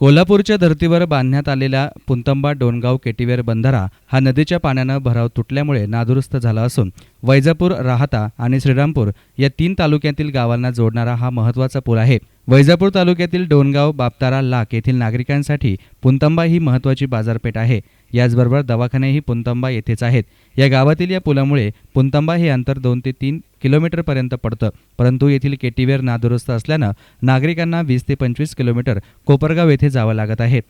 कोल्हापूरच्या धर्तीवर बांधण्यात आलेला पुंतंबा डोणगाव केटीवेर बंधारा हा नदीच्या पाण्यानं भराव तुटल्यामुळे नादुरुस्त झाला असून वैजापूर, राहाता आणि श्रीरामपूर या 3 तालुक्यातील गावांना जोडणारा हा महत्त्वाचा पूल आहे। वैजापूर तालुक्यातील डोणगाव, बापतारा, लाख येथील नागरिकांसाठी पुंतंबा ही महत्त्वाची बाजारपेठ आहे। याचबरोबर दवाखानेही पुंतंबा येथेच आहेत। या गावातील या पुलामुळे पुंतंबा हे अंतर 2 ते 3 किलोमीटरपर्यंत पडतं, परंतु येथील केटीवेर नादुरुस्त असल्यानं नागरिकांना 20 ते 25 किलोमीटर कोपरगाव येथे जावं लागत आहे।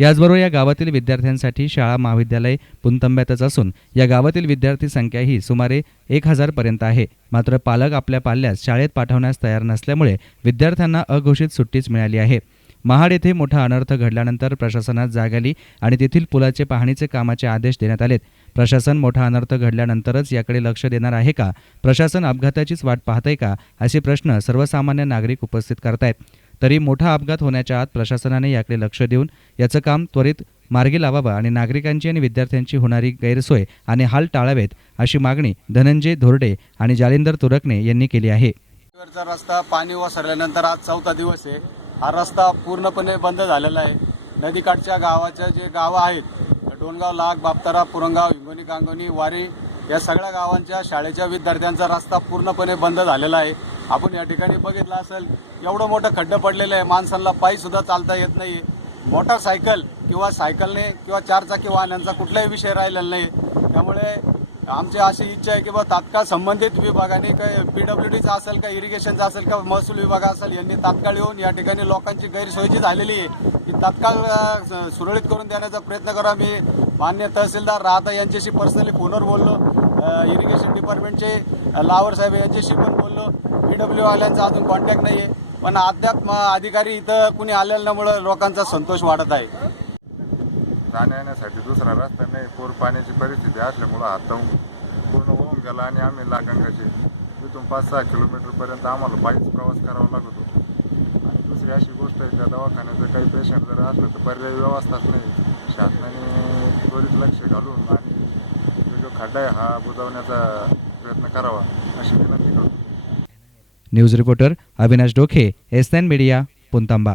याचबरोबर या गावातील विद्यार्थ्यांसाठी शाळा महाविद्यालय पुंतंब्यातच असून या गावातील विद्यार्थी संख्याही सुमारे 1000 पर्यंत आहे। मात्र पालक आपल्या पाल्यास शाळेत पाठवण्यास तयार नसल्यामुळे विद्यार्थ्यांना अघोषित सुट्टीच मिळाली आहे। महाड येथे मोठा अनर्थ घडल्यानंतर प्रशासनात जाग आली आणि तेथील पुलाचे पाहणीचे कामाचे आदेश देण्यात आलेत। प्रशासन मोठा अनर्थ घडल्यानंतरच याकडे लक्ष देणार आहे का? प्रशासन अपघाताचीच वाट पाहतंय का? असे प्रश्न सर्वसामान्य नागरिक उपस्थित करतायत। तरी मोठा अपघात होण्याच्या आत प्रशासनाने याकडे लक्ष देऊन याचं काम त्वरित मार्गी लावावं आणि नागरिकांची आणि विद्यार्थ्यांची होणारी गैरसोय आणि हाल टाळावेत अशी मागणी धनंजय धोरडे आणि जालिंदर तुरकणे यांनी केली आहे। रस्ता पाणी ओसरल्यानंतर आज 4था दिवस आहे। हा रस्ता पूर्णपणे बंद झालेला आहे। नदीकाठच्या गावाच्या जे गावं आहेत डोणगाव, लाख, बापतारा, पुरंगाव, हिंगोनी, गांगोनी, वारी या सगळ्या गावांच्या शाळेच्या विद्यार्थ्यांचा रस्ता पूर्णपणे बंद झालेला आहे। आपण या ठिकाणी बघितलं असेल एवढं मोठं खड्डं पडलेलं आहे, माणसांना पायी सुद्धा चालता येत नाही। मोटारसायकल किंवा सायकलने किंवा 4 चाकी वाहनांचा कुठलाही विषय राहिलेला नाही। त्यामुळे आमची अशी इच्छा आहे की तात्काळ संबंधित विभागाने PWDचा असेल का, इरिगेशनचा असेल का, महसूल विभाग असेल यांनी तात्काळ येऊन या ठिकाणी लोकांची गैरसोय जी झालेली आहे ती तात्काळ सुरळीत करून देण्याचा प्रयत्न करा। मी मान्य तहसीलदार राहता यांच्याशी पर्सनली फोनवर बोललो, इरिगेशन डिपार्टमेंटचे लावर साहेब यांच्याशी पण बोललो। PW वाल्यांचा अजून कॉन्टॅक्ट नाही आहे, पण अद्याप अधिकारी इथं कुणी आलेल्या नसल्यामुळे लोकांचा संतोष वाढत आहे। जाण्यासाठी दुसरा रस्ता नाही। पूर पाण्याची परिस्थिती असल्यामुळं आता पूर्ण होऊन गेला आणि आम्ही लागंगाचे इथून 5-6 किलोमीटरपर्यंत आम्हाला पायीच प्रवास करावा लागतो। आणि दुसरी अशी गोष्ट आहे, त्या दवाखान्याचं काही पेशंट जर असलं तर पर्यायी व्यवस्थाच नाही। शासनाने त्वरित लक्ष घालून आणि जो खड्डा आहे हा बुजवण्याचा प्रयत्न करावा अशी विनंती करतो। News reporter Avinash Dokhe, SN media, पुंतंबा।